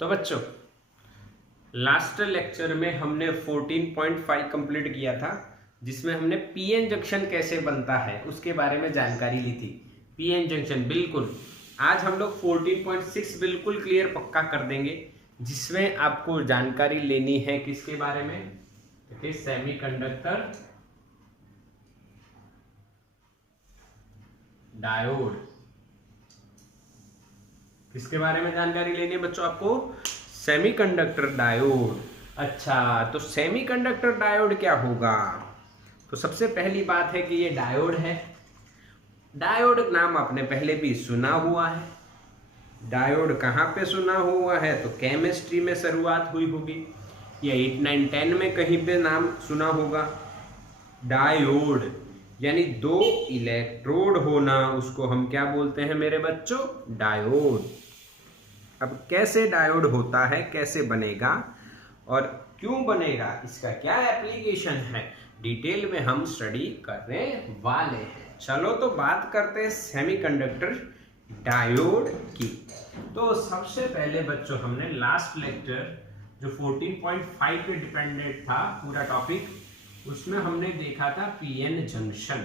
तो बच्चों last lecture में हमने 14.5 कंप्लीट किया था, जिसमें हमने पीएन जंक्शन कैसे बनता है उसके बारे में जानकारी ली थी। पीएन जंक्शन बिल्कुल आज हम लोग 14.6 बिल्कुल क्लियर पक्का कर देंगे, जिसमें आपको जानकारी लेनी है किसके बारे में, सेमीकंडक्टर डायोड। किसके बारे में जानकारी लेनी है बच्चों आपको? Semiconductor diode. अच्छा, तो सेमीकंडक्टर डायोड क्या होगा? तो सबसे पहली बात है कि ये डायोड है। डायोड नाम आपने पहले भी सुना हुआ है। डायोड कहाँ पे सुना हुआ है? तो केमिस्ट्री में शुरुआत हुई होगी, या 8, 9, 10 में कहीं पे नाम सुना होगा। डायोड यानी दो इलेक्ट्रोड होना, उसको हम क्या बोलते हैं मेरे बच्चों? डायोड। अब कैसे डायोड होता है, कैसे बनेगा और क्यों बनेगा, इसका क्या एप्लीकेशन है, डिटेल में हम स्टडी करने वाले हैं। चलो तो बात करते हैं सेमीकंडक्टर डायोड की। तो सबसे पहले बच्चों हमने लास्ट लेक्चर जो 14.5 पे डिपेंडेंट था पूरा टॉपिक, उसमें हमने देखा था पीएन जंक्शन।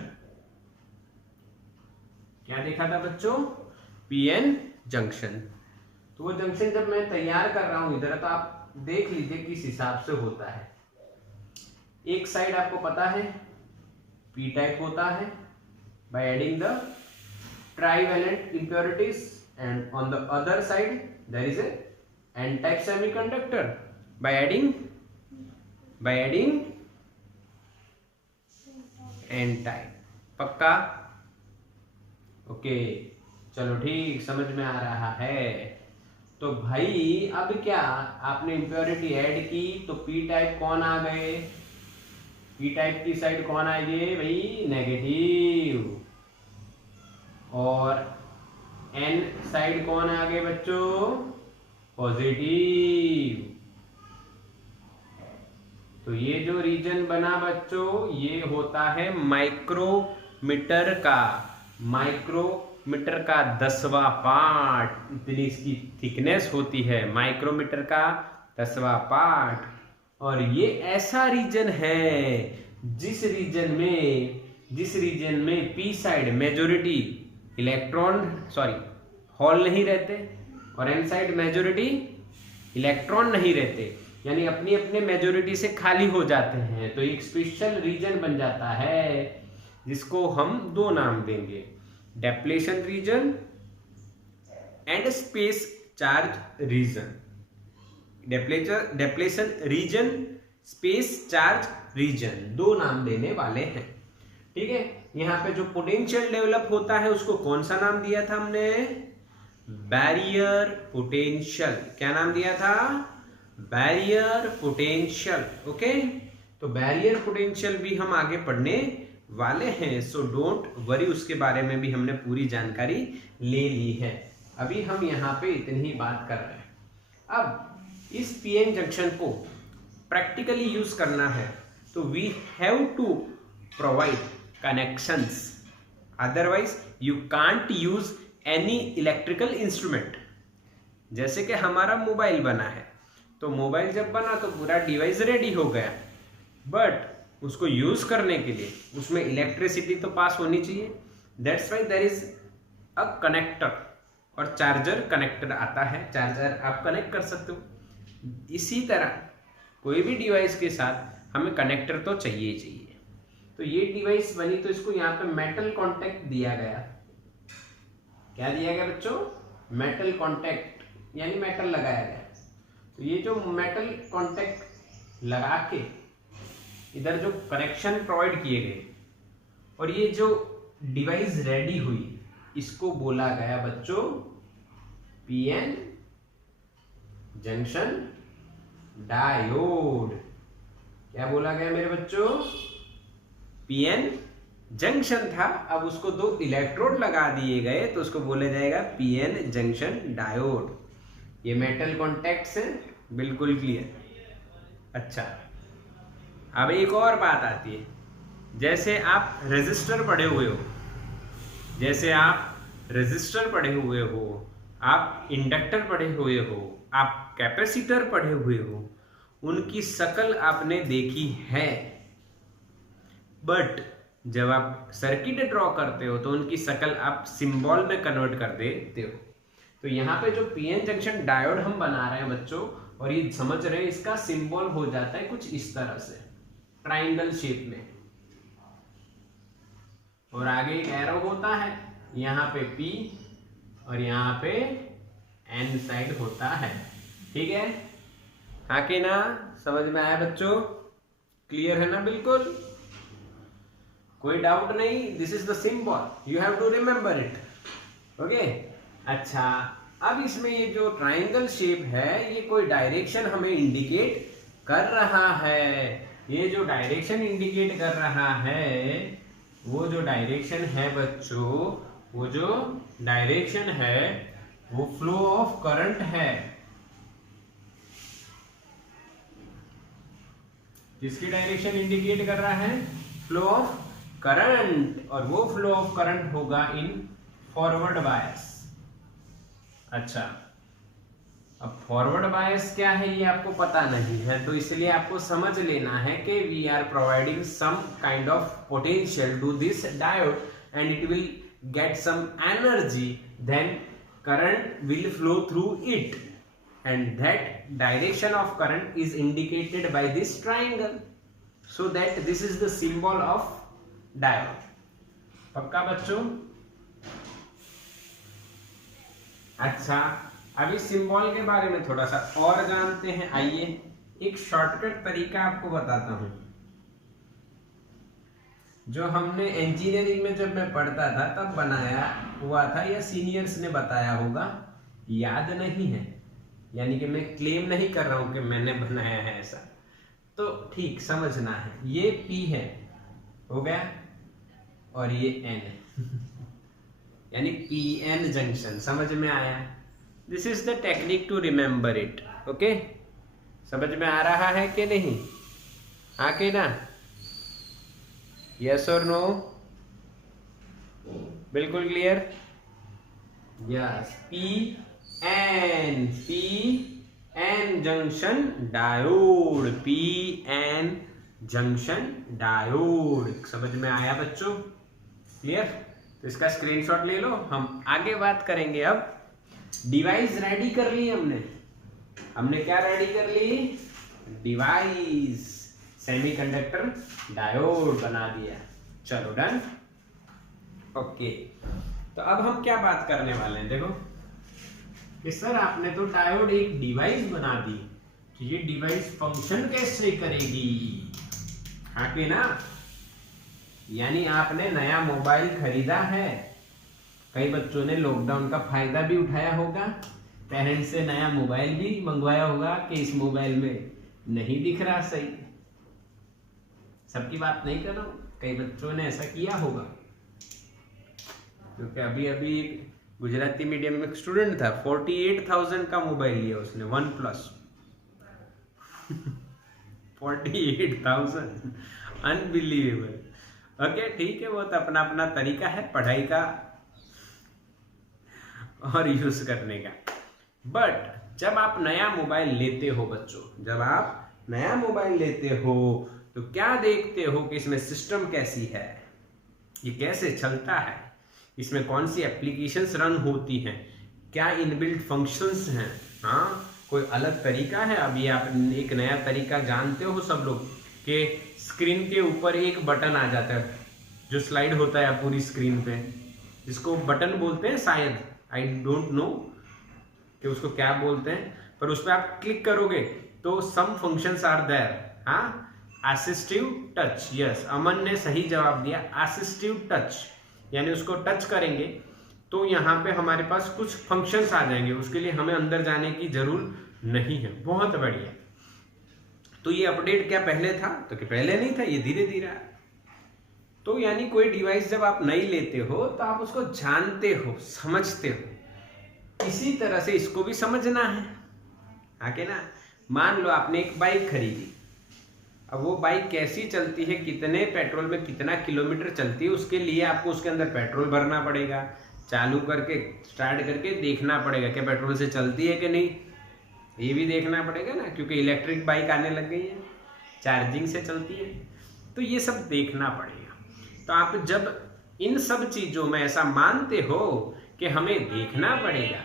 क्या देखा था बच्चों? PN junction. तो वो जंक्शन जब मैं तैयार कर रहा हूं इधर, तो आप देख लीजिए किस हिसाब से होता है। एक साइड आपको पता है पी टाइप होता है by adding the trivalent impurities, and on the other side there is a n type semiconductor by adding n type। पक्का? ओके, चलो ठीक, समझ में आ रहा है। तो भाई अब क्या, आपने इम्प्योरिटी ऐड की तो पी टाइप कौन आ गए? पी टाइप की साइड कौन आएगी भाई? नेगेटिव। और एन साइड कौन आ गए बच्चों? पॉजिटिव। तो ये जो रीजन बना बच्चों, ये होता है माइक्रोमीटर का। माइक्रोमीटर का 10वां पार्ट, इतनी इसकी थिकनेस होती है, माइक्रोमीटर का 10वां पार्ट। और ये ऐसा रीजन है जिस रीजन में पी साइड मेजोरिटी होल नहीं रहते, और एन साइड मेजोरिटी इलेक्ट्रॉन नहीं रहते, यानी अपनी अपने मेजोरिटी से खाली हो जाते हैं। तो एक स्पेशल रीजन बन जाता है जिसको हम दो नाम देंगे, depletion region and space charge region. Depletion region, space charge region, दो नाम देने वाले हैं। ठीक है, यहाँ पे जो पोटेंशियल डेवलप होता है उसको कौन सा नाम दिया था हमने? Barrier potential. क्या नाम दिया था? Barrier potential. ओके, तो बैरियर पोटेंशियल भी हम आगे पढ़ने वाले हैं, सो डोंट वरी, उसके बारे में भी हमने पूरी जानकारी ले ली है। अभी हम यहाँ पे इतनी ही बात कर रहे हैं। अब इस पीएन जंक्शन को प्रैक्टिकली यूज करना है तो we have to provide connections, otherwise you can't use any electrical instrument. जैसे कि हमारा मोबाइल बना है, तो मोबाइल जब बना तो पूरा डिवाइस रेडी हो गया, बट उसको यूज करने के लिए उसमें इलेक्ट्रिसिटी तो पास होनी चाहिए। That's why there is a connector, और चार्जर कनेक्टर आता है, चार्जर आप कनेक्ट कर सकते हो। इसी तरह कोई भी डिवाइस के साथ हमें कनेक्टर तो चाहिए चाहिए। तो ये डिवाइस बनी तो इसको यहाँ पे मेटल कॉन्टेक्ट दिया गया। क्या दिया गया बच्चों? मेटल कॉन्टेक्ट, यानी मेटल लगाया गया। तो ये जो मेटल कॉन्टेक्ट लगा के इधर जो कनेक्शन प्रोवाइड किए गए, और ये जो डिवाइस रेडी हुई, इसको बोला गया बच्चों पीएन जंक्शन डायोड। क्या बोला गया मेरे बच्चों? पीएन जंक्शन था, अब उसको दो इलेक्ट्रोड लगा दिए गए तो उसको बोला जाएगा पीएन जंक्शन डायोड। ये मेटल कॉन्टैक्ट्स हैं, बिल्कुल क्लियर। अच्छा, अब एक और बात आती है, जैसे आप रेजिस्टर पढ़े हुए हो, आप इंडक्टर पढ़े हुए हो, आप कैपेसिटर पढ़े हुए हो, उनकी शक्ल आपने देखी है, बट जब आप सर्किट ड्रॉ करते हो तो उनकी शक्ल आप सिंबल में कन्वर्ट कर देते हो। तो यहाँ पे जो पीएन जंक्शन डायोड हम बना रहे हैं बच्चों, और ये समझ रहे हैं, इसका सिंबल हो जाता है कुछ इस तरह से, ट्राइंगल शेप में, और आगे एक एरो होता है, यहाँ पे P और यहाँ पे N साइड होता है। ठीक है, हाँ कि ना, समझ में आया बच्चों? क्लियर है ना? बिल्कुल, कोई डाउट नहीं। This is the symbol, you have to remember it. Okay, अच्छा, अब इसमें ये जो ट्राइंगल शेप है, ये कोई डायरेक्शन हमें इंडिकेट कर रहा है। ये जो डायरेक्शन इंडिकेट कर रहा है, वो जो डायरेक्शन है बच्चों, वो जो डायरेक्शन है वो फ्लो ऑफ करंट है। किसकी डायरेक्शन इंडिकेट कर रहा है? फ्लो ऑफ करंट, और वो फ्लो ऑफ करंट होगा इन फॉरवर्ड बायस। अच्छा, अब फॉरवर्ड बायस क्या है ये आपको पता नहीं है, तो इसलिए आपको समझ लेना है कि we are providing some kind of potential to this diode and it will get some energy, then current will flow through it, and that direction of current is indicated by this triangle, so that this is the symbol of diode। पक्का बच्चों? अच्छा, अभी symbol के बारे में थोड़ा सा और जानते हैं। आइए एक शॉर्टकट तरीका आपको बताता हूं, जो हमने इंजीनियरिंग में जब मैं पढ़ता था तब बनाया हुआ था, या सीनियर्स ने बताया होगा, याद नहीं है, यानी कि मैं क्लेम नहीं कर रहा हूं कि मैंने बनाया है ऐसा, तो ठीक समझना है। ये P है, हो गया, और ये N है यानी PN जंक्शन। समझ में आया? This is the technique to remember it. Okay, समझ में आ रहा है कि नहीं? हाँ कि ना? यस और नो? बिल्कुल clear? Yes, PN junction diode, PN junction diode. समझ में आया बच्चों? क्लियर? तो इसका स्क्रीनशॉट ले लो, हम आगे बात करेंगे। अब डिवाइस रेडी कर ली हमने क्या रेडी कर ली? डिवाइस, सेमीकंडक्टर डायोड बना दिया। चलो डन। ओके, तो अब हम क्या बात करने वाले हैं? देखो कि सर आपने तो डायोड एक डिवाइस बना दी, तो ये डिवाइस फंक्शन कैसे करेगी? हाँ कि ना? यानी आपने नया मोबाइल खरीदा है, कई बच्चों ने लॉकडाउन का फायदा भी उठाया होगा, पेरेंट्स से नया मोबाइल भी मंगवाया होगा कि इस मोबाइल में नहीं दिख रहा सही। सबकी बात नहीं कर रहा हूं, कई बच्चों ने ऐसा किया होगा, क्योंकि अभी अभी गुजराती मीडियम में एक स्टूडेंट था, 48,000 का मोबाइल लिया उसने, OnePlus 48,000, अनबिलीवेबल। ओके, ठीक है, वो तो अपना अपना तरीका है पढ़ाई का और यूज करने का। बट जब आप नया मोबाइल लेते हो बच्चों, जब आप नया मोबाइल लेते हो तो क्या देखते हो कि इसमें सिस्टम कैसी है, ये कैसे चलता है, इसमें कौन सी एप्लीकेशंस रन होती हैं, क्या इनबिल्ट फंक्शंस हैं। हाँ, कोई अलग तरीका है? अभी आप एक नया तरीका जानते हो सब लोग कि स्क्रीन के ऊपर एक बटन आ जाता है जो स्लाइड होता है पूरी स्क्रीन पे, जिसको बटन बोलते हैं शायद, आई डोंट नो कि उसको क्या बोलते हैं, पर उस पर आप क्लिक करोगे तो सम फंक्शंस आर देयर। हाँ, असिस्टिव टच, यस, अमन ने सही जवाब दिया, असिस्टिव टच, यानी उसको टच करेंगे तो यहाँ पे हमारे पास कुछ फंक्शंस आ जाएंगे, उसके लिए हमें अंदर जाने की जरूरत नहीं है। बहुत बढ़िया। तो ये अपडेट क्या पहले था? तो कि पहले नहीं था, ये धीरे धीरे आया। तो यानी कोई डिवाइस जब आप नई लेते हो तो आप उसको जानते हो, समझते हो, इसी तरह से इसको भी समझना है। आके ना, मान लो आपने एक बाइक खरीदी, अब वो बाइक कैसी चलती है, कितने पेट्रोल में कितना किलोमीटर चलती है, उसके लिए आपको उसके अंदर पेट्रोल भरना पड़ेगा, चालू करके स्टार्ट करके देखना पड़ेगा क्या पेट्रोल से चलती है कि नहीं, ये भी देखना पड़ेगा ना, क्योंकि इलेक्ट्रिक बाइक आने लग गई है, चार्जिंग से चलती है, तो ये सब देखना पड़ेगा। तो आप जब इन सब चीज़ों में ऐसा मानते हो कि हमें देखना पड़ेगा,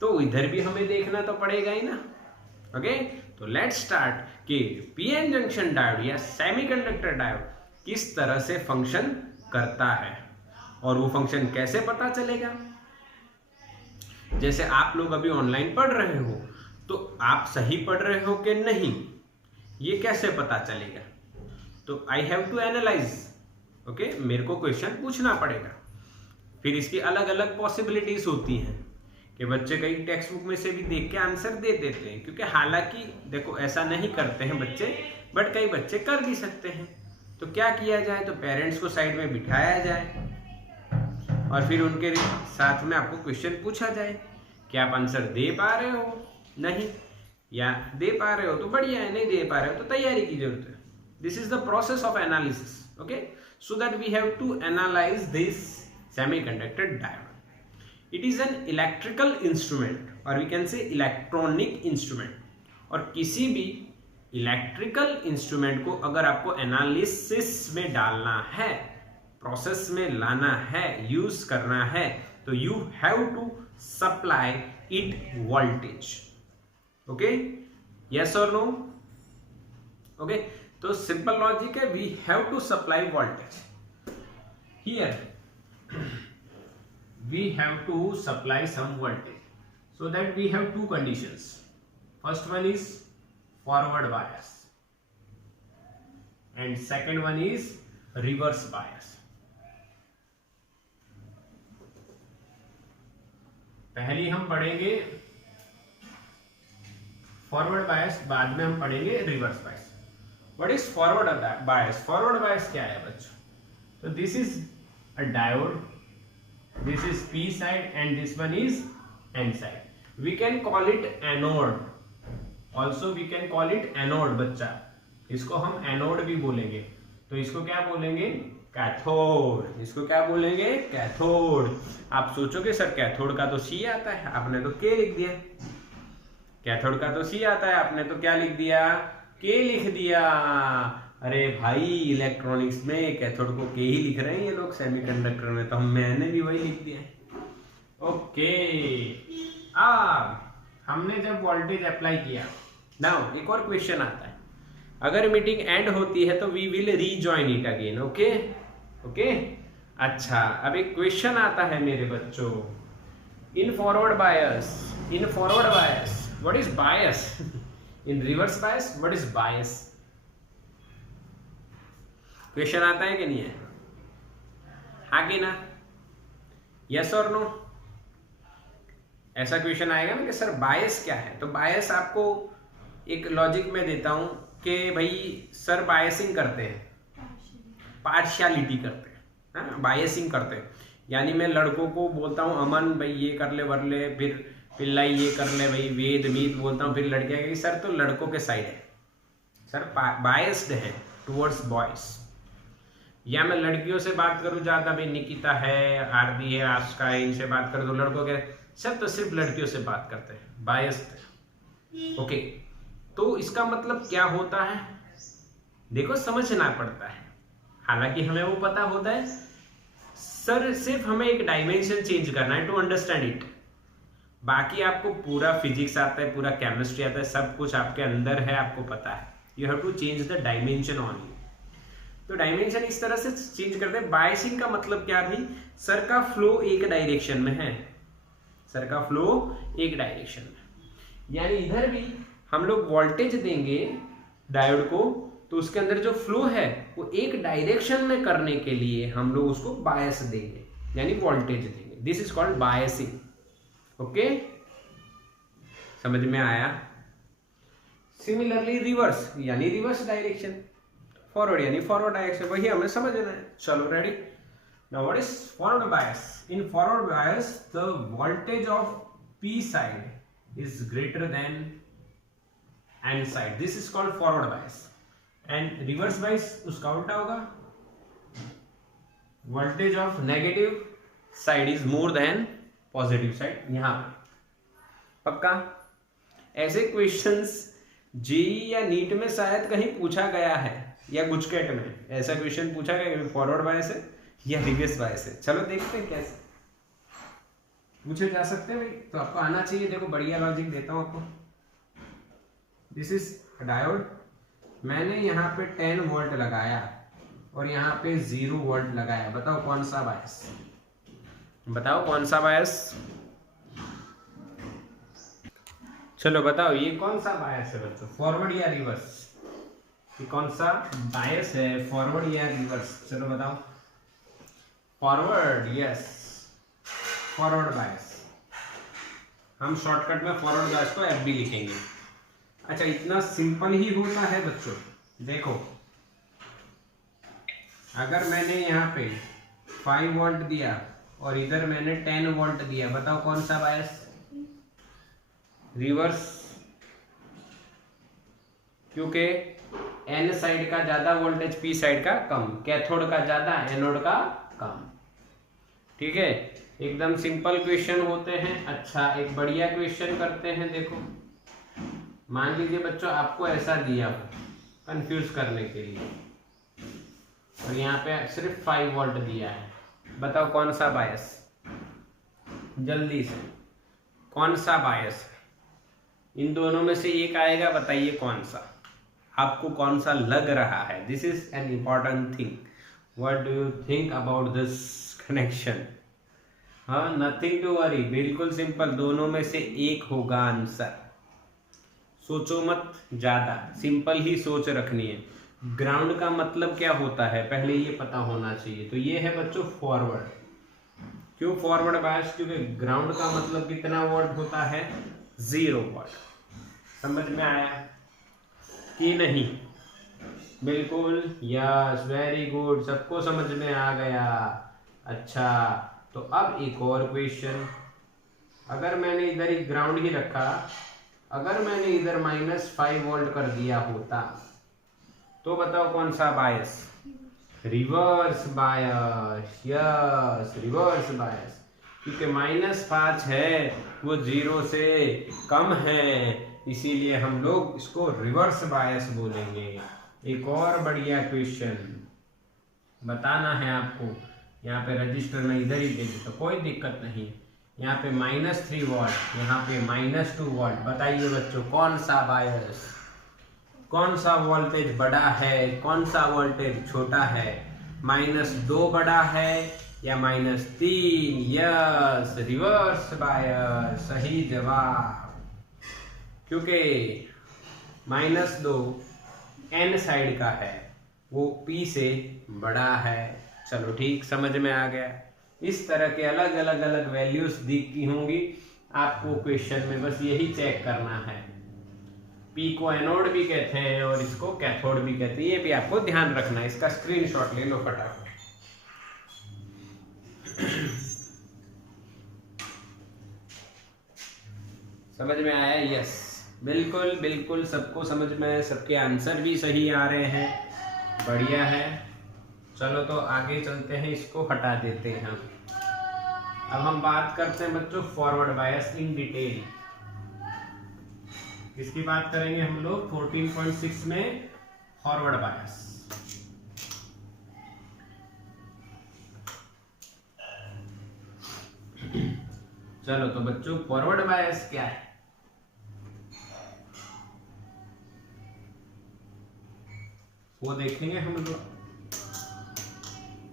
तो इधर भी हमें देखना तो पड़ेगा ही ना। ओके, तो लेट्स स्टार्ट कि पीएन जंक्शन डायोड या सेमीकंडक्टर डायोड किस तरह से फंक्शन करता है और वो फंक्शन कैसे पता चलेगा। जैसे आप लोग अभी ऑनलाइन पढ़ रहे हो, तो आप सही पढ़ रहे हो कि नहीं, ये कैसे पता चलेगा। तो I have to analyse. Okay, मेरे को क्वेश्चन पूछना पड़ेगा। फिर इसकी अलग अलग पॉसिबिलिटीज होती हैं कि बच्चे कई टेक्स्ट बुक में से भी देख के आंसर दे देते हैं, क्योंकि हालांकि देखो ऐसा नहीं करते हैं बच्चे, बट कई बच्चे कर भी सकते हैं। तो क्या किया जाए, तो पेरेंट्स को साइड में बिठाया जाए और फिर उनके साथ में आपको क्वेश्चन पूछा जाए कि आप आंसर दे पा रहे हो, नहीं, या दे पा रहे हो तो बढ़िया है, नहीं दे पा रहे हो तो तैयारी की जरूरत है। This is the process of analysis. Okay, so that we have to analyse this semiconductor diode. It is an electrical instrument और we can say electronic instrument. और किसी भी इलेक्ट्रिकल इंस्ट्रूमेंट को अगर आपको एनालिसिस में डालना है, प्रोसेस में लाना है, यूज करना है, तो you have to supply it voltage. Okay, yes और नो। ओके, तो सिंपल लॉजिक है, we have to supply voltage. Here we have to supply some voltage, so that we have two conditions. First one is forward bias and second one is reverse bias. पहले हम पढ़ेंगे forward bias, बाद में हम पढ़ेंगे reverse bias. What is forward bias? Forward bias क्या है बच्चों? तो this is a diode, this is p side and this one is n side. We can call it anode, also we can call it anode बच्चा, इसको हम anode भी बोलेंगे। तो इसको क्या बोलेंगे? कैथोड। इसको क्या बोलेंगे? कैथोड। आप सोचोगे सर कैथोड का तो सी आता है, आपने तो के लिख दिया। कैथोड का तो सी आता है, आपने तो क्या लिख दिया? के लिख दिया। अरे भाई इलेक्ट्रॉनिक्स में कैथोड को के ही लिख रहे हैं ये लोग, सेमीकंडक्टर में तो मैंने भी वही लिख दिया। ओके, हमने जब वोल्टेज अप्लाई किया, नाउ एक और क्वेश्चन आता है, अगर मीटिंग एंड होती है तो we will rejoin it again. Okay okay, अच्छा अब एक क्वेश्चन आता है मेरे बच्चों, in forward bias what is bias? In reverse bias what is bias? Question आता है कि नहीं है? हाँ कि ना, यस और नो? ऐसा क्वेश्चन आएगा ना कि सर बायस क्या है। तो बायस आपको एक लॉजिक में देता हूं कि भाई सर बायसिंग करते हैं, पार्शियलिटी करते हैं, हाँ बायसिंग करते हैं। यानी मैं लड़कों को बोलता हूं अमन भाई ये कर ले वर ले, फिर पिल्लाई ये कर ले भाई, वेद मीत बोलता हूं, फिर लड़कियां कहेंगी सर तो लड़कों के साइड है, सर बायस्ड है टुवर्ड्स बॉयज। या मैं लड़कियों से बात करूं ज्यादा, भाई निकिता है, आरती है, आस्का है, इनसे बात करूं तो लड़कों के सर तो सिर्फ लड़कियों से बात करते हैं, बायस्ड है। ओके, तो इसका मतलब क्या होता है? देखो समझना पड़ता है, हालांकि हमें वो पता होता है सर, सिर्फ हमें एक डायमेंशन चेंज करना है टू अंडरस्टैंड इट। बाकी आपको पूरा फिजिक्स आता है, पूरा केमिस्ट्री आता है, सब कुछ आपके अंदर है, आपको पता है। You have to change the dimension only. तो डायमेंशन इस तरह से चेंज करते हैं। बायसिंग का मतलब क्या भी? सर का फ्लो एक डायरेक्शन में है, सर का फ्लो एक डायरेक्शन में, यानी इधर भी हम लोग वोल्टेज देंगे डायोड को, तो उसके अंदर जो फ्लो है वो एक डायरेक्शन में करने के लिए हम लोग उसको बायस देंगे, यानी वोल्टेज देंगे। This is called biasing. Okay, समझ में आया? सिमिलरली रिवर्स यानी रिवर्स डायरेक्शन, फॉरवर्ड यानी फॉरवर्ड डायरेक्शन, वही हमें समझना है। चलो ready. Now what is forward bias? In forward bias the voltage of P side is greater than N side, this is called forward bias. And reverse bias उसका उल्टा होगा, voltage of negative side is more than positive side, यहाँ पक्का। ऐसे questions JEE या NEET में शायद कहीं पूछा गया है, या गुजकेट में ऐसा क्वेश्चन पूछा गया कि फॉरवर्ड बायस है या रिवर्स बायस है। चलो देखते हैं कैसे पूछे जा सकते हैं भाई, तो आपको आना चाहिए। देखो बढ़िया लॉजिक देता हूं आपको। दिस इज डायोड, मैंने यहाँ पे 10 वोल्ट लगाया और यहाँ पे 0 वोल्ट लगाया, बताओ कौन सा बायस, बताओ कौन सा बायस। चलो बताओ ये कौन सा बायस है बच्चों, फॉरवर्ड या रिवर्स, ये कौन सा बायस है, फॉरवर्ड या रिवर्स। चलो बताओ, फॉरवर्ड, यस फॉरवर्ड बायस। हम शॉर्टकट में फॉरवर्ड बायस को एफ बी लिखेंगे। अच्छा इतना सिंपल ही होता है बच्चों। देखो अगर मैंने यहाँ पे 5 वोल्ट दिया और इधर मैंने 10 वोल्ट दिया, बताओ कौन सा बायस, रिवर्स, क्योंकि एन साइड का ज्यादा वोल्टेज, पी साइड का कम, कैथोड का ज्यादा एनोड का कम। ठीक है, एकदम सिंपल क्वेश्चन होते हैं। अच्छा एक बढ़िया क्वेश्चन करते हैं। देखो मान लीजिए बच्चों आपको ऐसा दिया हो कंफ्यूज करने के लिए, और यहाँ पे सिर्फ 5 वोल्ट दिया है, बताओ कौन सा बायस, जल्दी से कौन सा बायस है, इन दोनों में से एक आएगा, बताइए कौन सा, आपको कौन सा लग रहा है। This is an important thing, what do you think about this connection. हाँ नथिंग टू वरी, बिल्कुल सिंपल, दोनों में से एक होगा आंसर। सोचो मत ज्यादा, सिंपल ही सोच रखनी है। ग्राउंड का मतलब क्या होता है पहले ये पता होना चाहिए। तो ये है बच्चों फॉरवर्ड। क्यों फॉरवर्ड बायस, क्योंकि ग्राउंड का मतलब कितना वोल्ट होता है, 0 वोल्ट। समझ में आया कि नहीं, बिल्कुल, यस वेरी गुड, सबको समझ में आ गया। अच्छा तो अब एक और क्वेश्चन, अगर मैंने इधर एक ग्राउंड ही रखा, अगर मैंने इधर -5 वोल्ट कर दिया होता, तो बताओ कौन सा bias, reverse bias, yes reverse bias, क्योंकि -5 है वो 0 से कम है, इसीलिए हम लोग इसको रिवर्स बायस बोलेंगे। एक और बढ़िया क्वेश्चन बताना है आपको, यहाँ पे रजिस्टर में इधर ही दे देता, कोई दिक्कत नहीं। यहाँ पे -3 वोल्ट, यहाँ पे -2 वोल्ट, बताइए बच्चों कौन सा बायस, कौन सा वोल्टेज बड़ा है, कौन सा वोल्टेज छोटा है, -2 बड़ा है या -3, यस रिवर्स बायस, सही जवाब, क्योंकि -2 एन साइड का है, वो पी से बड़ा है। चलो ठीक, समझ में आ गया। इस तरह के अलग अलग वैल्यूज दिखती होंगी आपको क्वेश्चन में, बस यही चेक करना है। पी को एनोड भी कहते हैं और इसको कैथोड भी कहते हैं, ये भी आपको ध्यान रखना है। इसका स्क्रीनशॉट ले लो फटाफट। समझ में आया, यस बिल्कुल बिल्कुल, सबको समझ में आया, सबके आंसर भी सही आ रहे हैं, बढ़िया है। चलो तो आगे चलते हैं, इसको हटा देते हैं। अब हम बात करते हैं बच्चों फॉरवर्ड बायस इन डिटेल। इसकी बात करेंगे हम लोग 14.6 में, फॉरवर्ड बायस। चलो तो बच्चों फॉरवर्ड बायस क्या है, वो देखेंगे हम लोग,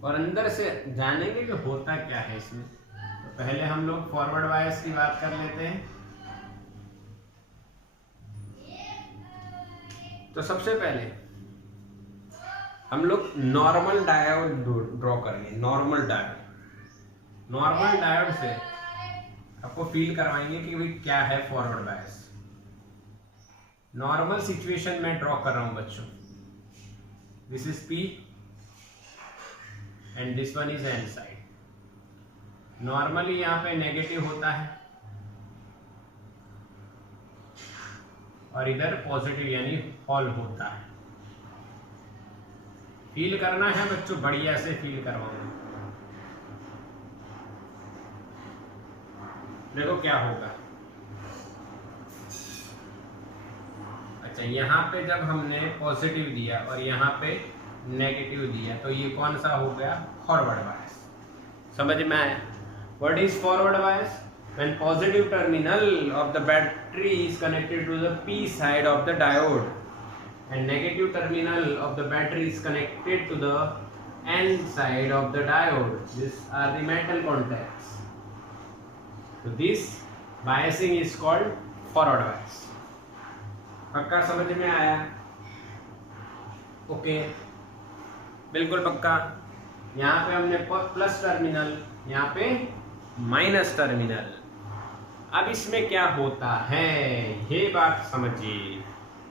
और अंदर से जानेंगे कि होता क्या है इसमें। तो पहले हम लोग फॉरवर्ड बायस की बात कर लेते हैं। तो सबसे पहले हम लोग नॉर्मल डायोड ड्रॉ करेंगे। नॉर्मल डायोड से आपको फील करवाएंगे कि भाई क्या है फॉरवर्ड बायस। नॉर्मल सिचुएशन में ड्रॉ कर रहा हूं बच्चों। This is P and this one is an side. Normally यहाँ पे नेगेटिव होता है और इधर पॉजिटिव यानी हॉल होता है। फील करना है बच्चों, बढ़िया से फील करवाऊंगा। देखो क्या होगा। अच्छा, यहाँ पे जब हमने पॉजिटिव दिया और यहाँ पे नेगेटिव दिया तो ये कौन सा हो गया, फॉरवर्ड बायस। समझ में आया? What is forward bias? When positive terminal of the battery is connected to the P side of the diode and negative terminal of the battery is connected to the N side of the diode. These are the metal contacts. So this biasing is called forward bias. पक्का समझ में आया? Okay, बिल्कुल पक्का। यहाँ पे हमने plus terminal, यहाँ पे माइनस टर्मिनल। अब इसमें क्या होता है ये बात समझिए।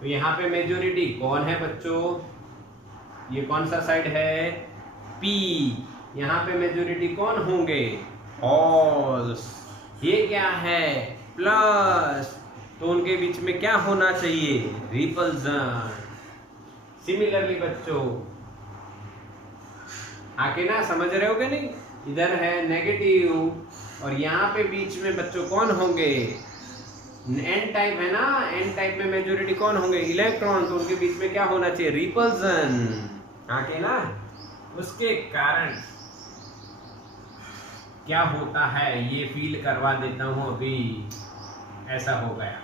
तो यहाँ पे मेजॉरिटी कौन है बच्चों? ये कौन सा साइड है? पी। यहाँ पे मेजॉरिटी कौन होंगे? होल्स। ये क्या है? प्लस। तो उनके बीच में क्या होना चाहिए? रिपल्सन। सिमिलरली बच्चों, आके ना समझ रहे हो कि नहीं? इधर है नेगेटिव और यहाँ पे बीच में बच्चों कौन होंगे? एन टाइप है ना, एन टाइप में मेजॉरिटी कौन होंगे? इलेक्ट्रॉन। तो उनके बीच में क्या होना चाहिए? रिपल्सन। आके ना, उसके कारण क्या होता है ये फील करवा देता हूं अभी। ऐसा हो गया,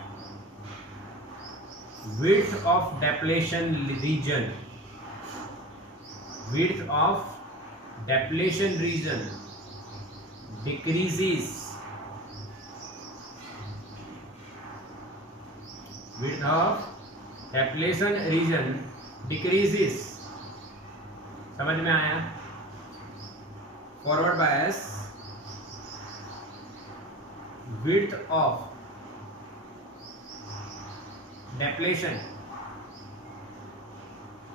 width of depletion region, width of depletion region decreases, width of depletion region decreases। समझ में आया? Forward bias, width of depletion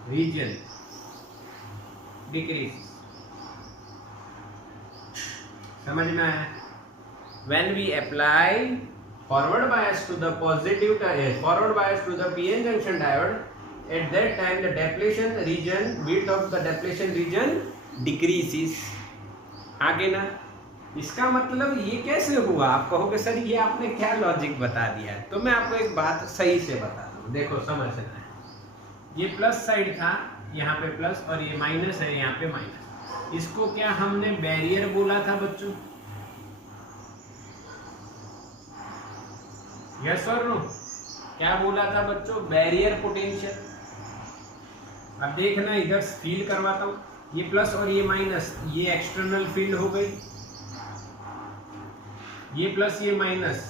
region decreases। समझ में आया? When we apply forward bias to the positive forward bias to the PN junction diode, at that time the depletion region, width of the depletion region decreases। आगे ना, इसका मतलब ये कैसे हुआ? आप कहोगे सर ये आपने क्या लॉजिक बता दिया। तो मैं आपको एक बात सही से बता दूं, देखो समझना है। ये प्लस साइड था, यहाँ पे प्लस, और ये माइनस है, यहाँ पे माइनस। इसको क्या हमने बैरियर बोला था बच्चों? यस और नो? क्या बोला था बच्चों? Barrier potential. अब देखना, इधर फील करवाता हूँ। ये प्लस और ये माइनस, ये एक्सटर्नल फील्ड हो गई। ये प्लस ये माइनस,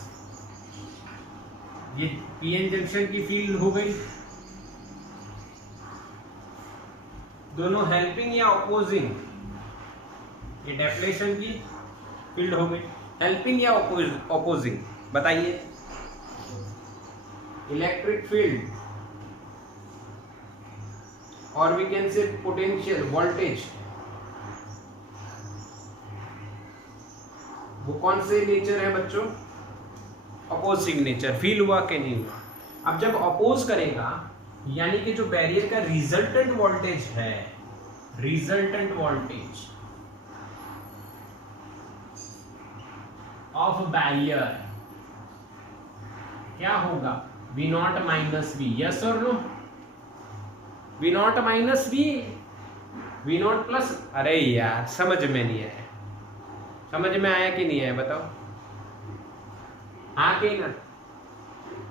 ये पीएन जंक्शन की फील्ड हो गई। दोनों हेल्पिंग या ऑपोजिंग? ये डेप्लेशन की फील्ड हो गई। हेल्पिंग या ऑपोजिंग बताइए? इलेक्ट्रिक फील्ड, और we can say potential, voltage. वो कौन से नेचर है बच्चों? Opposing nature. फील हुआ कि नहीं हुआ? अब जब अपोज करेगा, यानी कि जो बैरियर का रिजल्टेंट वोल्टेज है, रिजल्टेंट वोल्टेज ऑफ बैरियर क्या होगा? V naught minus V। Yes और no? V naught minus V, V naught plus. अरे यार समझ में नहीं आया। समझ में आया कि नहीं आया बताओ? हाँ कि ना?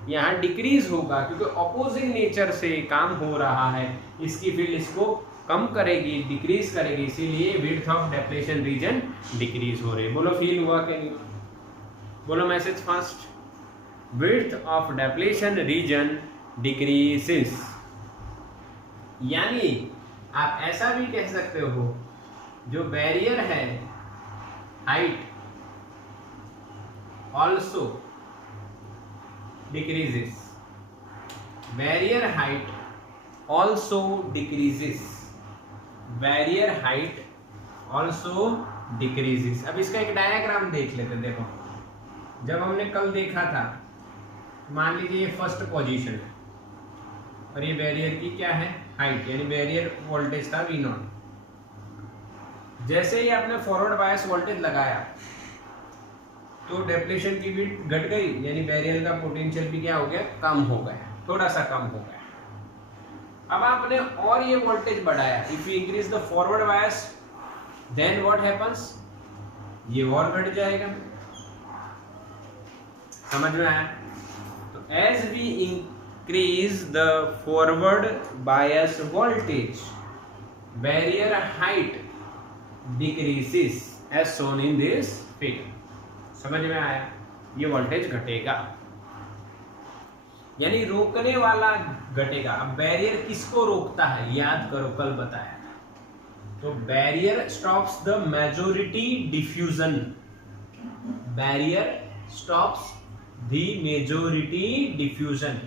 यहाँ डिक्रीज होगा क्योंकि ऑपोजिंग नेचर से काम हो रहा है। इसकी फील्ड इसको कम करेगी, डिक्रीज करेगी, इसीलिए width of depletion region decrease हो रही है। बोलो फील हुआ कि नहीं? बोलो message fast. Width of depletion region decreases. यानी आप ऐसा भी कह सकते हो, जो बैरियर है height also decreases, barrier height also decreases, barrier height also decreases। अब इसका एक डायग्राम देख लेते। देखो, जब हमने कल देखा था, मान लीजिए ये फर्स्ट पोजीशन है और ये बैरियर की क्या है? हाइट, यानी बैरियर वोल्टेज था V नॉट। जैसे ही आपने फॉरवर्ड बायस वोल्टेज लगाया, तो डेप्लेशन की विड्थ घट गई, यानी बैरियर का पोटेंशियल भी क्या हो गया, कम हो गया, थोड़ा सा कम हो गया। अब आपने और ये वोल्टेज बढ़ाया, if you increase the forward bias then what happens, ये और घट जाएगा। समझ में आया? तो as we increase the forward bias voltage, barrier height decreases as shown in this figure. समझ में आया? ये वोल्टेज घटेगा, यानी रोकने वाला घटेगा। अब बैरियर किसको रोकता है, याद करो कल बताया था। तो barrier stops the majority diffusion, barrier stops the majority diffusion,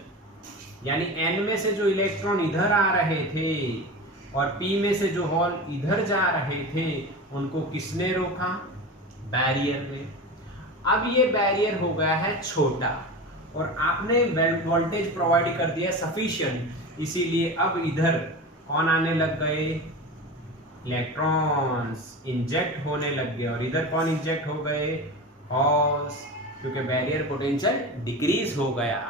यानी N में से जो इलेक्ट्रॉन इधर आ रहे थे और P में से जो होल इधर जा रहे थे, उनको किसने रोका, बैरियर ने। अब ये बैरियर हो गया है छोटा और आपने वोल्टेज प्रोवाइड कर दिया सफिशिएंट, इसीलिए अब इधर कौन आने लग गए, इलेक्ट्रॉन्स इंजेक्ट होने लग गए, और इधर कौन इंजेक्ट हो गए, होल्स, क्योंकि बैरियर पोटेंशियल डिक्रीज हो गया।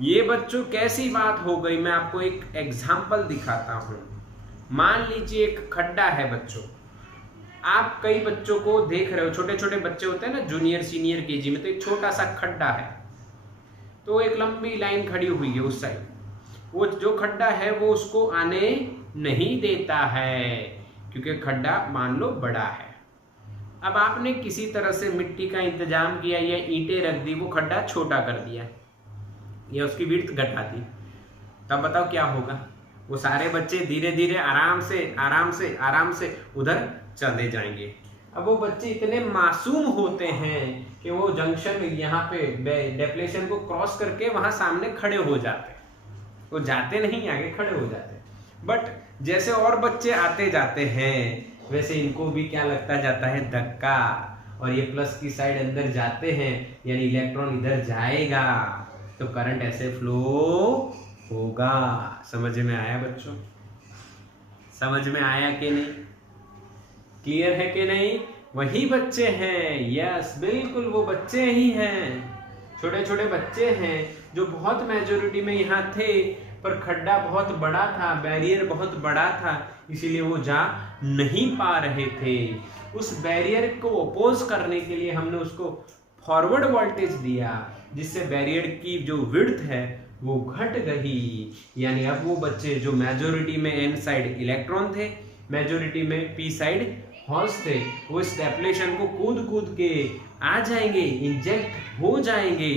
ये बच्चों कैसी बात हो गई, मैं आपको एक एग्जांपल दिखाता हूं। मान लीजिए एक खड्डा है बच्चों, आप कई बच्चों को देख रहे हो, छोटे छोटे बच्चे होते हैं ना जूनियर सीनियर केजी में, तो एक छोटा सा खड्डा है, तो एक लंबी लाइन खड़ी हुई है उस साइड, वो जो खड्डा है वो उसको आने नहीं देता है, क्योंकि खड्डा मान लो बड़ा है। अब आपने किसी तरह से मिट्टी का इंतजाम किया या ईंटें रख दी, वो खड्डा छोटा कर दिया या उसकी विड्थ घटा दी, तब बताओ क्या होगा, वो सारे बच्चे धीरे धीरे आराम से उधर चले जाएंगे। अब वो बच्चे इतने मासूम होते हैं कि वो जंक्शन यहाँ पे डेप्लेशन को क्रॉस करके वहां सामने खड़े हो जाते हैं, वो जाते नहीं आगे, खड़े हो जाते हैं। बट जैसे और बच्चे आते जाते हैं वैसे इनको भी क्या लगता जाता है, धक्का, और ये प्लस की साइड अंदर जाते हैं, यानी इलेक्ट्रॉन इधर जाएगा, तो करंट ऐसे फ्लो होगा। समझ में आया बच्चों? समझ में आया कि नहीं? क्लियर है कि नहीं? वही बच्चे हैं, यस बिल्कुल वो बच्चे ही हैं, छोटे छोटे बच्चे हैं जो बहुत मेजोरिटी में यहाँ थे, पर खड्डा बहुत बड़ा था, बैरियर बहुत बड़ा था, इसीलिए वो जा नहीं पा रहे थे। उस बैरियर को अपोज करने के लिए हमने उसको फॉरवर्ड वोल्टेज दिया, जिससे बैरियर की जो विड्थ है वो घट गई, यानी अब वो बच्चे जो मेजोरिटी में N साइड इलेक्ट्रॉन थे, मेजोरिटी में P साइड होल्स थे, वो इस डेप्लेशन को कूद के आ जाएंगे, इंजेक्ट हो जाएंगे,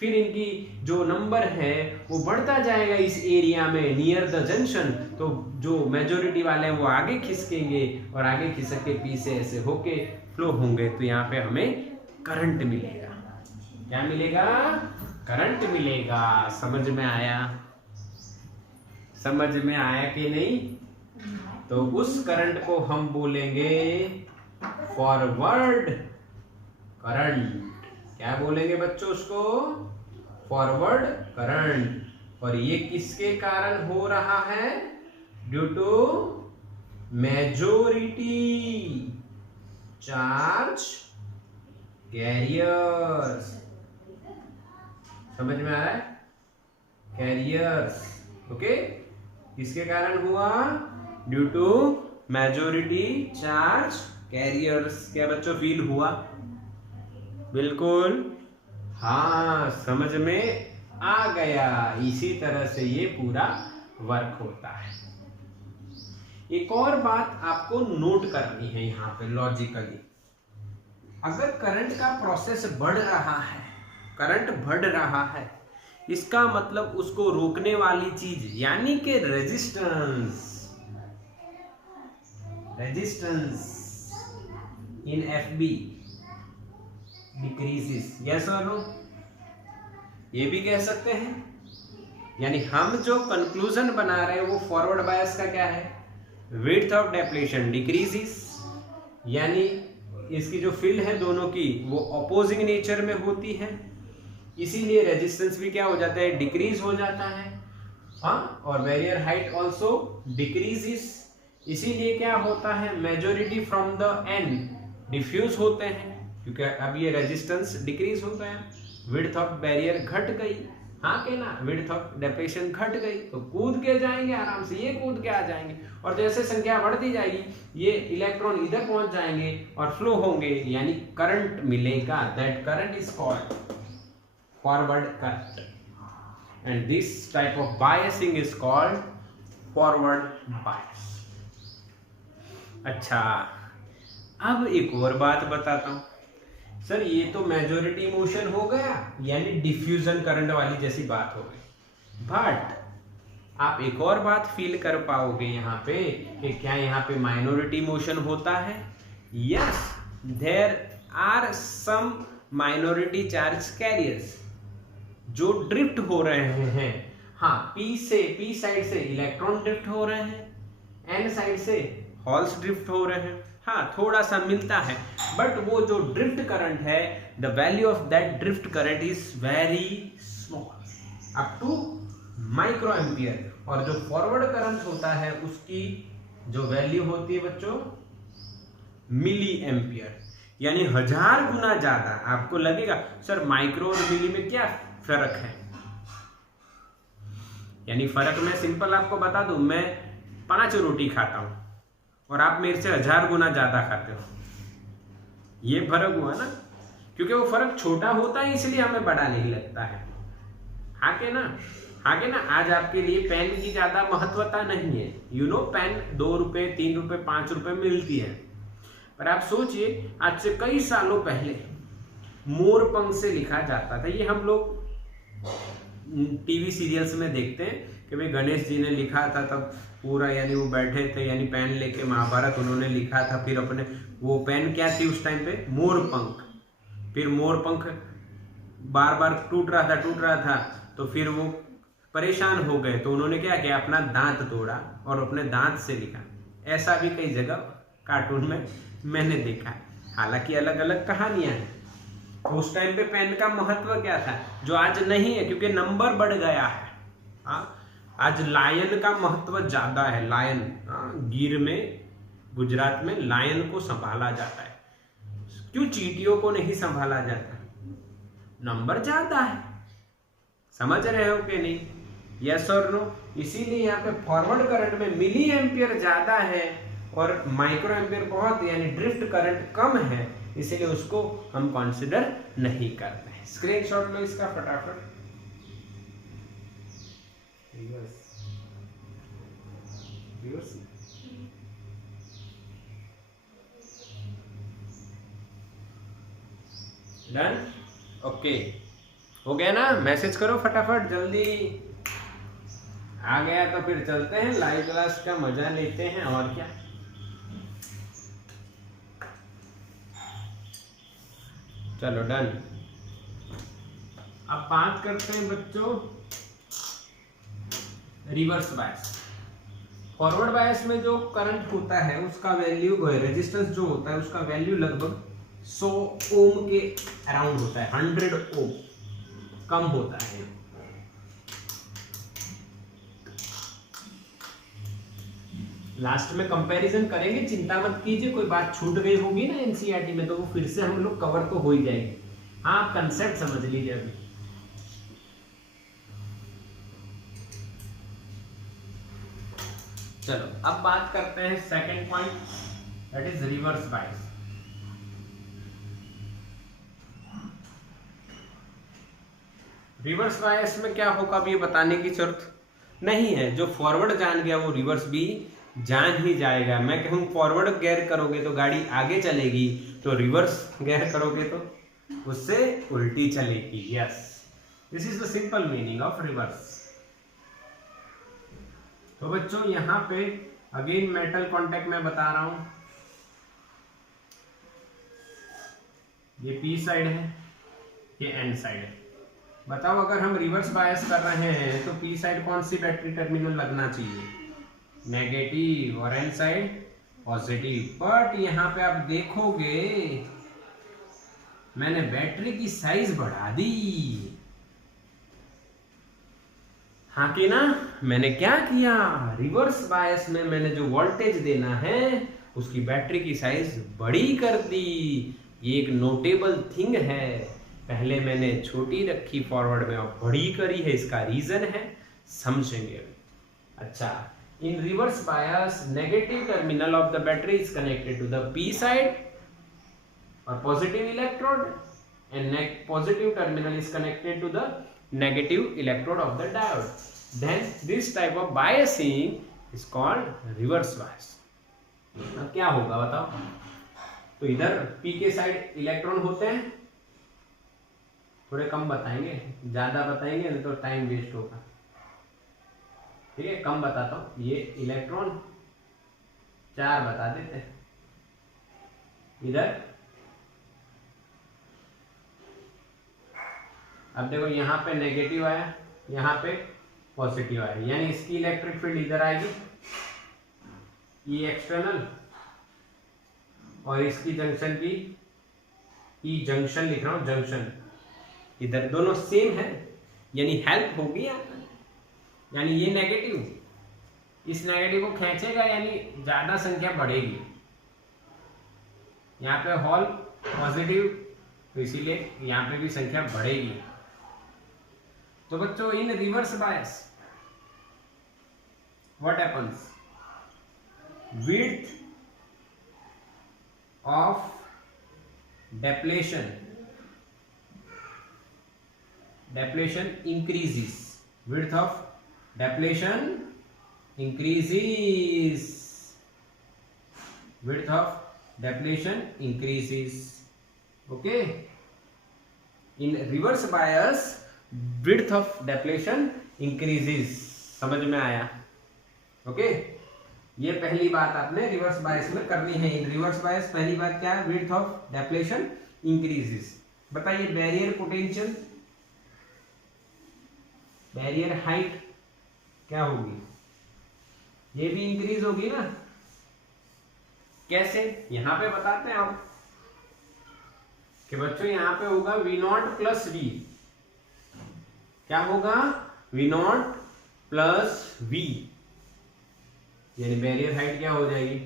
फिर इनकी जो नंबर है वो बढ़ता जाएगा इस एरिया में नियर द जंक्शन, तो जो मेजोरिटी वाले हैं वो आगे खिसकेंगे और आगे खिसक के P से ऐसे होके फ्लो होंगे, तो यहाँ पे हमें करंट मिलेगा। क्या मिलेगा? करंट मिलेगा। समझ में आया? समझ में आया कि नहीं? तो उस करंट को हम बोलेंगे फॉरवर्ड करंट। क्या बोलेंगे बच्चों उसको? Forward current. और ये किसके कारण हो रहा है? Due to majority charge carriers. समझ में आ रहा है? कैरियर्स। ओके, किसके कारण हुआ? Due to majority charge carriers. क्या बच्चों फील हुआ? बिल्कुल, हाँ, समझ में आ गया। इसी तरह से ये पूरा वर्क होता है। एक और बात आपको नोट करनी है यहाँ पे लॉजिकली, अगर करंट का प्रोसेस बढ़ रहा है, करंट बढ़ रहा है, इसका मतलब उसको रोकने वाली चीज यानी कि resistance in FB decreases. Yes और नो? ये भी कह सकते हैं। यानी हम जो कंक्लूजन बना रहे हैं वो फॉरवर्ड बायस का क्या है? विड्थ ऑफ डेप्लेशन डिक्रीजेस, यानी इसकी जो फील्ड है दोनों की वो अपोजिंग नेचर में होती है, इसीलिए रेजिस्टेंस भी क्या हो जाता है? डिक्रीज हो जाता है। हाँ, और बैरियर हाइट ऑल्सो डिक्रीजेस, इसीलिए क्या होता है? Majority from the N diffuse होते हैं, क्योंकि अब ये रेजिस्टेंस डिक्रीज हो गया, विड्थ ऑफ बैरियर घट गई, हाँ के ना, विड्थ ऑफ डेप्रेशन घट गई, तो कूद के जाएंगे आराम से, ये कूद के आ जाएंगे, और जैसे संख्या बढ़ती जाएगी ये इलेक्ट्रॉन इधर पहुंच जाएंगे और फ्लो होंगे, यानी करंट मिलेगा। That current is called forward current, and this type of biasing is called forward बायस। अच्छा, अब एक और बात बताता हूं सर, ये तो मेजॉरिटी मोशन हो गया, यानी डिफ्यूजन करंट वाली जैसी बात हो गई, बट आप एक और बात फील कर पाओगे यहाँ पे कि क्या यहाँ पे माइनॉरिटी मोशन होता है? Yes, there are some minority charge carriers जो ड्रिफ्ट हो रहे हैं। हाँ, पी साइड से इलेक्ट्रॉन ड्रिफ्ट हो रहे हैं, एन साइड से होल्स ड्रिफ्ट हो रहे हैं। हाँ, थोड़ा सा मिलता है, बट वो जो ड्रिफ्ट करंट है, the value of that drift current is very small, up to micro ampere. और जो फॉरवर्ड करंट होता है उसकी जो वैल्यू होती है बच्चों मिली एम्पियर, यानी 1000 गुना ज्यादा। आपको लगेगा सर माइक्रो और मिली में क्या फर्क है? यानी फर्क मैं सिंपल आपको बता दूं, मैं 5 रोटी खाता हूं और आप मेरे से 1000 गुना ज्यादा खाते हो, ये फर्क हुआ ना, क्योंकि वो फर्क छोटा होता है इसलिए हमें बड़ा नहीं लगता है। हाँ के ना, हाँ के ना। आज आपके लिए पेन की ज्यादा महत्वता नहीं है, यू नो, पेन 2 रुपए 3 रुपए 5 रुपए मिलती है, पर आप सोचिए आज से कई सालों पहले मोरपंख से लिखा जाता था। ये हम लोग टीवी सीरियल्स में देखते हैं कि भाई गणेश जी ने लिखा था तब पूरा, यानी वो बैठे थे, यानी पेन लेके महाभारत उन्होंने लिखा था, फिर अपने वो पेन क्या थी उस टाइम पे? मोरपंख। फिर मोरपंख बार बार टूट रहा था, तो फिर वो परेशान हो गए, तो उन्होंने क्या किया, अपना दांत तोड़ा और अपने दांत से लिखा। ऐसा भी कई जगह कार्टून में मैंने देखा, हालांकि अलग अलग कहानियां हैं। तो उस टाइम पे पेन का महत्व क्या था, जो आज नहीं है, क्योंकि नंबर बढ़ गया है। हाँ, आज लायन का महत्व ज्यादा है। लायन, गिर में, गुजरात में लायन को संभाला जाता है। क्यों चींटियों को नहीं संभाला जाता? नंबर ज्यादा है। समझ रहे हो कि नहीं? यस और नो? इसीलिए यहाँ पे फॉरवर्ड करंट में मिली एम्पियर ज्यादा है और माइक्रो एम्पियर बहुत, यानी ड्रिफ्ट करंट कम है, इसीलिए उसको हम कंसिडर नहीं करते हैं। स्क्रीनशॉट लो इसका फटाफट। डन? ओके, हो गया ना? मैसेज करो फटाफट जल्दी। आ गया तो फिर चलते हैं, लाइव क्लास का मजा लेते हैं, और क्या। चलो डन। अब बात करते हैं बच्चों रिवर्स बायस। फॉरवर्ड बायस में जो करंट होता है उसका वैल्यू, रेजिस्टेंस जो होता है उसका वैल्यू लगभग 100 ओम के अराउंड होता है, 100 ओम कम होता है। लास्ट में कंपैरिजन करेंगे, चिंता मत कीजिए, कोई बात छूट गई होगी ना एनसीईआरटी में तो वो फिर से हम लोग कवर तो हो ही जाएगी। हाँ, आप कंसेप्ट समझ लीजिए अभी। चलो अब बात करते हैं second point, that is reverse bias. Reverse बायस में क्या होगा अब ये बताने की जरूरत नहीं है। जो फॉरवर्ड जान गया वो रिवर्स भी जान ही जाएगा। मैं कहूँ फॉरवर्ड गियर करोगे तो गाड़ी आगे चलेगी, तो रिवर्स गियर करोगे तो उससे उल्टी चलेगी। Yes, this is the simple meaning of reverse. तो बच्चों यहाँ पे अगेन मेटल कांटेक्ट में बता रहा हूं, ये पी साइड है, ये एन साइड है। बताओ अगर हम रिवर्स बायस कर रहे हैं तो पी साइड कौन सी बैटरी टर्मिनल लगना चाहिए? नेगेटिव, और एन साइड पॉजिटिव। बट यहाँ पे आप देखोगे मैंने बैटरी की साइज बढ़ा दी। हाँ कि ना? मैंने क्या किया, रिवर्स बायस में मैंने जो वोल्टेज देना है उसकी बैटरी की साइज बड़ी कर दी। ये एक नोटेबल थिंग है। पहले मैंने छोटी रखी फॉरवर्ड में और बड़ी करी है, इसका रीजन है, समझेंगे। अच्छा, in reverse bias negative terminal of the battery is connected to the P side और positive electrode and positive terminal is connected to the negative electrode of the diode. Then this type of biasing is called reverse bias। अब क्या होगा बताओ? तो इधर P के side electron होते हैं, थोड़े कम बताएंगे, ज्यादा बताएंगे नहीं तो टाइम वेस्ट होगा। ठीक है, कम बताता हूं। ये इलेक्ट्रॉन 4 बता देते हैं। इधर अब देखो, यहां पे नेगेटिव आया, यहां पे पॉजिटिव आया, यानी इसकी इलेक्ट्रिक फील्ड इधर आएगी, ई एक्सटर्नल, और इसकी जंक्शन की, ई जंक्शन लिख रहा हूं, जंक्शन इधर, दोनों सेम है, यानी हेल्प होगी यहाँ पर। यानी ये नेगेटिव इस नेगेटिव को खींचेगा, यानी ज्यादा संख्या बढ़ेगी। यहाँ पे हॉल पॉजिटिव, तो इसीलिए यहाँ पे भी संख्या बढ़ेगी। तो बच्चों, in reverse bias what happens? Width of depletion increases, width of depletion increases, width of depletion increases। okay, in reverse bias width of depletion increases। समझ में आया? ओके, ये पहली बात आपने रिवर्स बायस में करनी है। इन रिवर्स बायस पहली बात क्या है? Width of depletion increases. बताइए, बैरियर पोटेंशियल, बैरियर हाइट क्या होगी? ये भी इंक्रीज होगी ना। कैसे? यहां पे बताते हैं आप कि बच्चों यहां पे होगा V0 प्लस V। क्या होगा? V0 प्लस V, यानी बैरियर हाइट क्या हो जाएगी?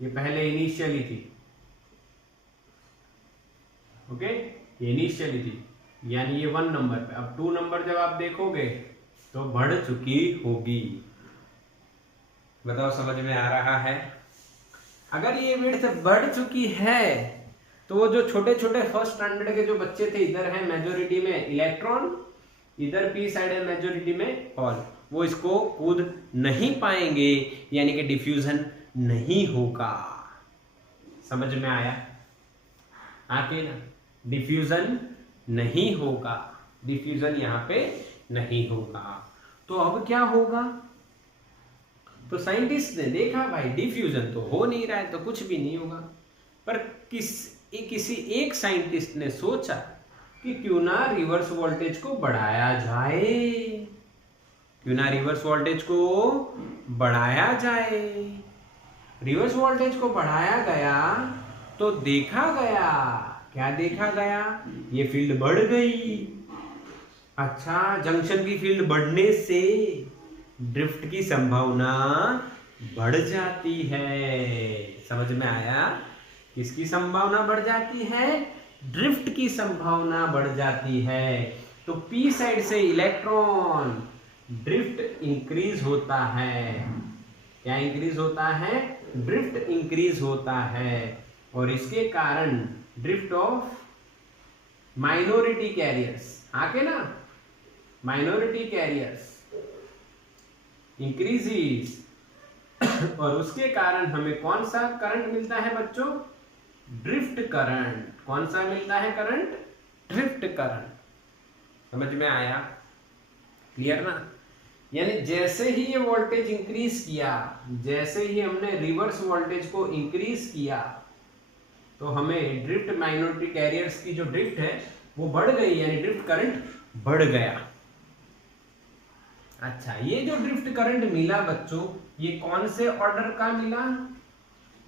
ये पहले इनिशियली थी, ओके, ये इनिशियली थी, यानी ये 1 नंबर पे। अब 2 नंबर जब आप देखोगे तो बढ़ चुकी होगी। बताओ, समझ में आ रहा है? अगर ये विड्थ बढ़ चुकी है तो वो जो छोटे छोटे फर्स्ट स्टैंडर्ड के जो बच्चे थे, इधर है मेजोरिटी में इलेक्ट्रॉन, इधर पी साइड है मेजोरिटी में हॉल, वो इसको कूद नहीं पाएंगे, यानी कि डिफ्यूजन नहीं होगा। समझ में आया? आके ना, डिफ्यूजन नहीं होगा, डिफ्यूजन यहां पे नहीं होगा। तो अब क्या होगा? तो साइंटिस्ट ने देखा भाई डिफ्यूजन तो हो नहीं रहा है, तो कुछ भी नहीं होगा। पर किसी एक साइंटिस्ट ने सोचा कि क्यों ना रिवर्स वोल्टेज को बढ़ाया जाए, क्यों ना रिवर्स वोल्टेज को बढ़ाया जाए। रिवर्स वोल्टेज को बढ़ाया गया तो देखा गया, क्या देखा गया? ये फील्ड बढ़ गई। अच्छा, जंक्शन की फील्ड बढ़ने से ड्रिफ्ट की संभावना बढ़ जाती है। समझ में आया? किसकी संभावना बढ़ जाती है? ड्रिफ्ट की संभावना बढ़ जाती है। तो पी साइड से इलेक्ट्रॉन ड्रिफ्ट इंक्रीज होता है। क्या इंक्रीज होता है? ड्रिफ्ट इंक्रीज होता है, और इसके कारण ड्रिफ्ट ऑफ माइनॉरिटी कैरियर्स, आके ना, माइनॉरिटी कैरियर्स इंक्रीजेस, और उसके कारण हमें कौन सा करंट मिलता है बच्चों? Drift current. कौन सा मिलता है करंट? Drift current. समझ में आया? क्लियर ना? यानी जैसे ही ये वोल्टेज इंक्रीज किया, जैसे ही हमने रिवर्स वोल्टेज को इंक्रीज किया, तो हमें ड्रिफ्ट माइनॉरिटी कैरियर्स की जो ड्रिफ्ट है वो बढ़ गई, यानी ड्रिफ्ट करंट बढ़ गया। अच्छा, ये जो ड्रिफ्ट करंट मिला बच्चों, ये कौन से ऑर्डर का मिला?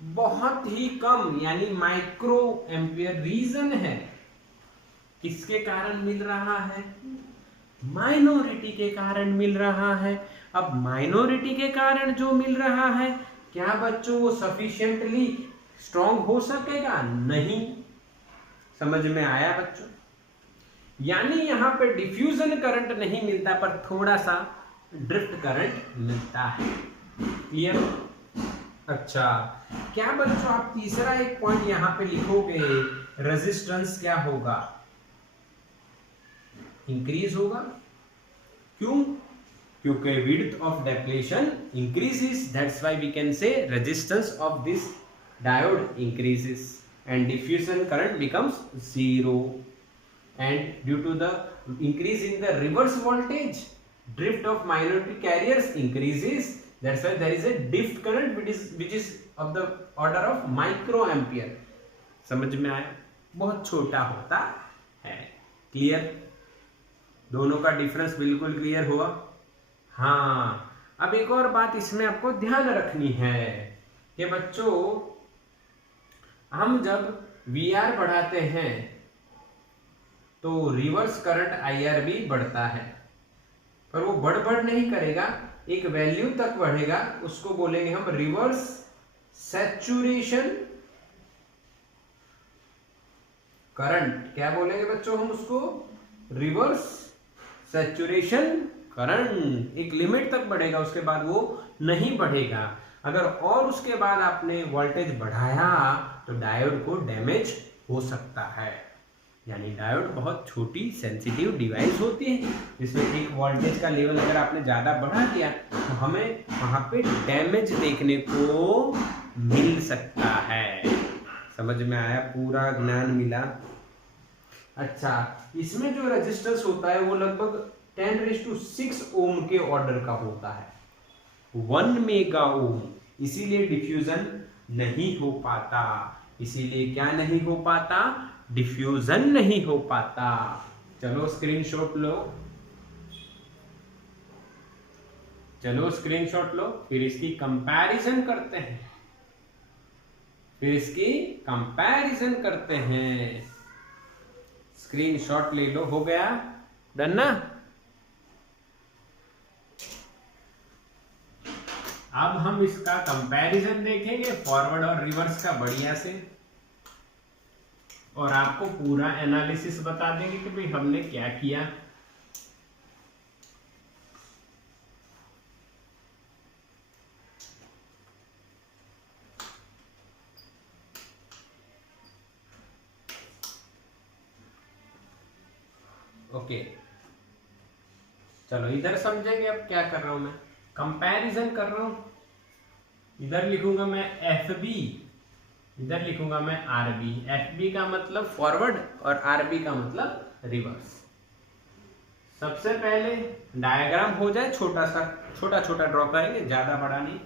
बहुत ही कम, यानी माइक्रो एम्पियर रीजन है। किसके कारण मिल रहा है? माइनॉरिटी के कारण मिल रहा है। अब माइनॉरिटी के कारण जो मिल रहा है, क्या बच्चों वो सफिशिएंटली स्ट्रॉन्ग हो सकेगा? नहीं। समझ में आया बच्चों? यानी यहाँ पे डिफ्यूजन करंट नहीं मिलता पर थोड़ा सा ड्रिफ्ट करंट मिलता है। क्लियर? अच्छा, क्या बच्चों आप तीसरा एक पॉइंट यहाँ पे लिखोगे, रेजिस्टेंस क्या होगा? इंक्रीज होगा। क्यों? क्योंकि width of depletion increases, that's why we can say resistance of this diode increases and diffusion current becomes zero, and due to the increase in the reverse voltage, drift of minority carriers increases, that's why there is a drift current which is of the order of microampere। समझ में आया? बहुत छोटा होता है। Clear? दोनों का difference बिल्कुल क्लियर हुआ? हाँ, अब एक और बात इसमें आपको ध्यान रखनी है कि बच्चों हम जब VR बढ़ाते हैं तो रिवर्स करंट IR भी बढ़ता है, पर वो बढ़ नहीं करेगा, एक वैल्यू तक बढ़ेगा, उसको बोलेंगे हम रिवर्स सैचुरेशन करंट। क्या बोलेंगे बच्चों हम उसको? Reverse saturation current. एक लिमिट तक बढ़ेगा, उसके बाद वो नहीं बढ़ेगा। अगर और उसके बाद आपने वोल्टेज बढ़ाया तो डायोड को डैमेज हो सकता है। यानी डायोड बहुत छोटी सेंसिटिव डिवाइस होती है, जिसमें एक वोल्टेज का लेवल अगर आपने ज़्यादा बढ़ा दिया तो हमें वहाँ पे डैमेज देखने को मिल सकता है। समझ में आया? पूरा ज्ञान मिला? अच्छा, इसमें जो रेजिस्टेंस होता है वो लगभग 10⁶ ओम के ऑर्डर का होता है, 1 मेगा ओम। इसीलिए डिफ्यूजन नहीं हो पाता। इसीलिए क्या नहीं हो पाता? डिफ्यूजन नहीं हो पाता। चलो स्क्रीनशॉट लो, चलो स्क्रीनशॉट लो, फिर इसकी कंपैरिजन करते हैं, फिर इसकी कंपैरिजन करते हैं। स्क्रीनशॉट ले लो। हो गया? डन ना? अब हम इसका कंपैरिजन देखेंगे फॉरवर्ड और रिवर्स का बढ़िया से, और आपको पूरा एनालिसिस बता देंगे कि भाई हमने क्या किया। ओके, चलो इधर समझेंगे अब क्या कर रहा हूं मैं, कंपैरिजन कर रहा हूं। इधर लिखूंगा मैं FB, इधर लिखूंगा मैं RB। FB का मतलब फॉरवर्ड और RB का मतलब रिवर्स। सबसे पहले डायग्राम हो जाए, छोटा छोटा ड्रॉ करेंगे, ज्यादा बड़ा नहीं।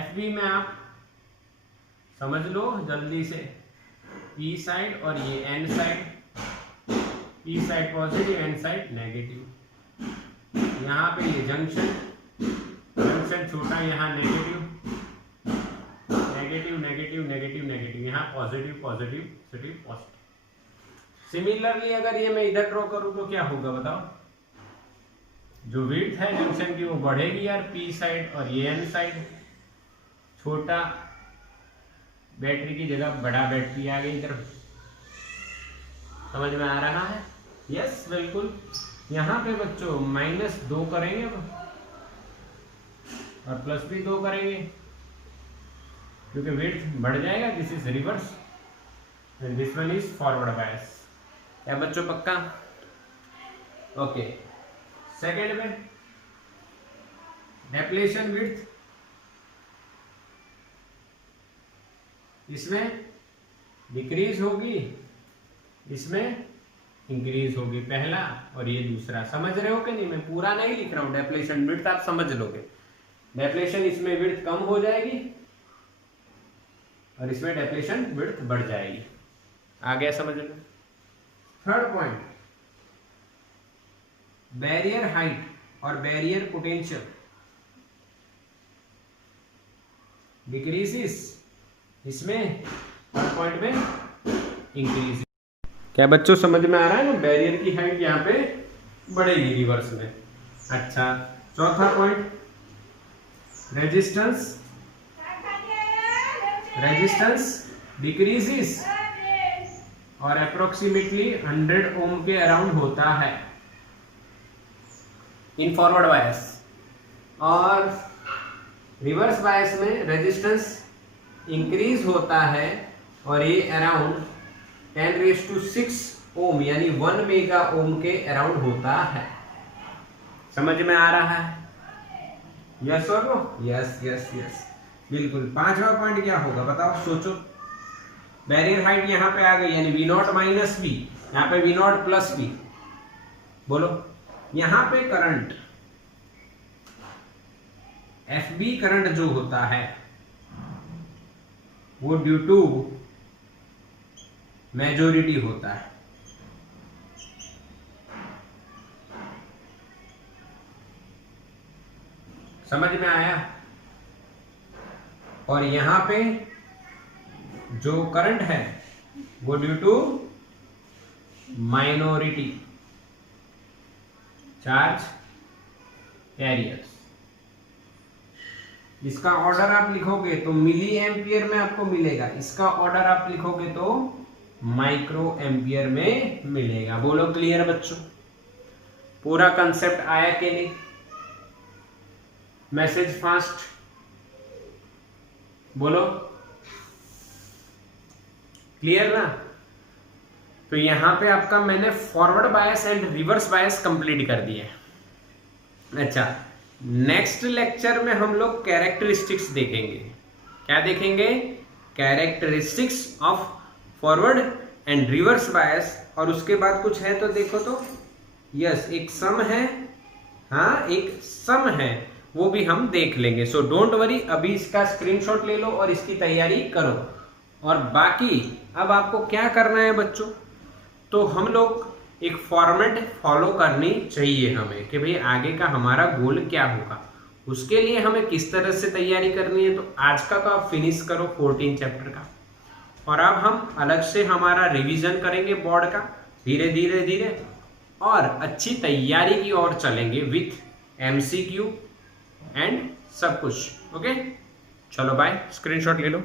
FB में आप समझ लो जल्दी से, P साइड और ये N side, P side positive, N side negative. यहाँ पे ये जंक्शन छोटा, यहाँ negative negative negative negative negative, यहाँ positive positive positive positive. Similarly अगर ये मैं इधर ड्रॉ करूँ तो क्या होगा बताओ? जो विड्थ है जंक्शन की वो बढ़ेगी यार, P साइड और ये N साइड। छोटा बैटरी की जगह बड़ा बैटरी आ गई इधर। समझ में आ रहा है? यस बिल्कुल। यहाँ पे बच्चों -2 करेंगे अब, और +2 करेंगे, क्योंकि वेट बढ़ जाएगा। This is reverse and this one is forward बायस। क्या बच्चों पक्का? ओके। सेकेंड में डेप्लेशन विड्थ, इसमें डिक्रीज होगी, इसमें इंक्रीज होगी, पहला और ये दूसरा। समझ रहे हो कि नहीं? मैं पूरा नहीं लिख रहा हूं। डेप्लेशन विड्थ आप समझ लोगे। डेप्लेशन इसमें विड्थ कम हो जाएगी और इसमें डेप्लेशन विड्थ बढ़ जाएगी। आ गया समझ लो? थर्ड पॉइंट, बैरियर हाइट और बैरियर पोटेंशियल डिक्रीजेस, इसमें थर्ड पॉइंट में इंक्रीज। क्या बच्चों समझ में आ रहा है ना? बैरियर की हाइट यहाँ पे बढ़ेगी रिवर्स में। अच्छा, चौथा पॉइंट, रेजिस्टेंस डिक्रीजेस और अप्रोक्सीमेटली 100 ओम के अराउंड होता है इन फॉरवर्ड बायस। और रिवर्स बायस में रेजिस्टेंस इंक्रीज होता है और ये अराउंड 10⁶ ओम यानी 1 मेगा ओम के अराउंड होता है। समझ में आ रहा है? यस और नो? यस यस यस बिल्कुल। 5वां पॉइंट क्या होगा बताओ, सोचो। बैरियर हाइट यहाँ पे आ गई यानी V0 माइनस V, यहाँ पे V0 प्लस V। बोलो यहाँ पे करंट FB करंट जो होता है वो ड्यू टू मेजॉरिटी होता है। समझ में आया? और यहां पे जो करंट है वो due to minority charge carriers. इसका ऑर्डर आप लिखोगे तो मिली एम्पियर में आपको मिलेगा, इसका ऑर्डर आप लिखोगे तो माइक्रो एम्पियर में मिलेगा। बोलो क्लियर बच्चों? पूरा कंसेप्ट आया कि नहीं? मैसेज फास्ट बोलो, क्लियर ना? तो यहां पे आपका मैंने forward bias and reverse bias complete कर दिया। अच्छा, नेक्स्ट लेक्चर में हम लोग कैरेक्टरिस्टिक्स देखेंगे। क्या देखेंगे? Characteristics of forward and reverse बायस। और उसके बाद कुछ है तो देखो तो, यस एक सम है, हाँ एक सम है, वो भी हम देख लेंगे। सो डोंट वरी, अभी इसका स्क्रीनशॉट ले लो और इसकी तैयारी करो। और बाकी अब आपको क्या करना है बच्चों, तो हम लोग एक फॉर्मेट फॉलो करनी चाहिए हमें कि भाई आगे का हमारा गोल क्या होगा, उसके लिए हमें किस तरह से तैयारी करनी है। तो आज का तो आप फिनिश करो 14 चैप्टर का, और अब हम अलग से हमारा रिवीजन करेंगे बोर्ड का धीरे धीरे धीरे, और अच्छी तैयारी की ओर चलेंगे विथ MCQ एंड सब कुछ। ओके चलो बाय, स्क्रीनशॉट ले लो।